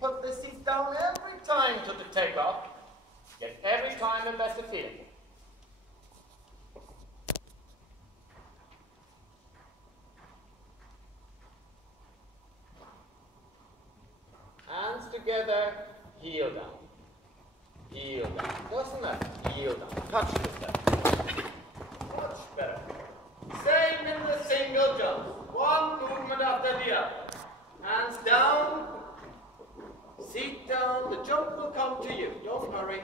put the seat down every time to the takeoff, get every time a better feeling. Hands together, heel down. Heel down. Doesn't matter. Heel down. Touch the step. Much better. Same in the single jump. One movement after the other. Hands down. Seat down. The jump will come to you. Don't hurry.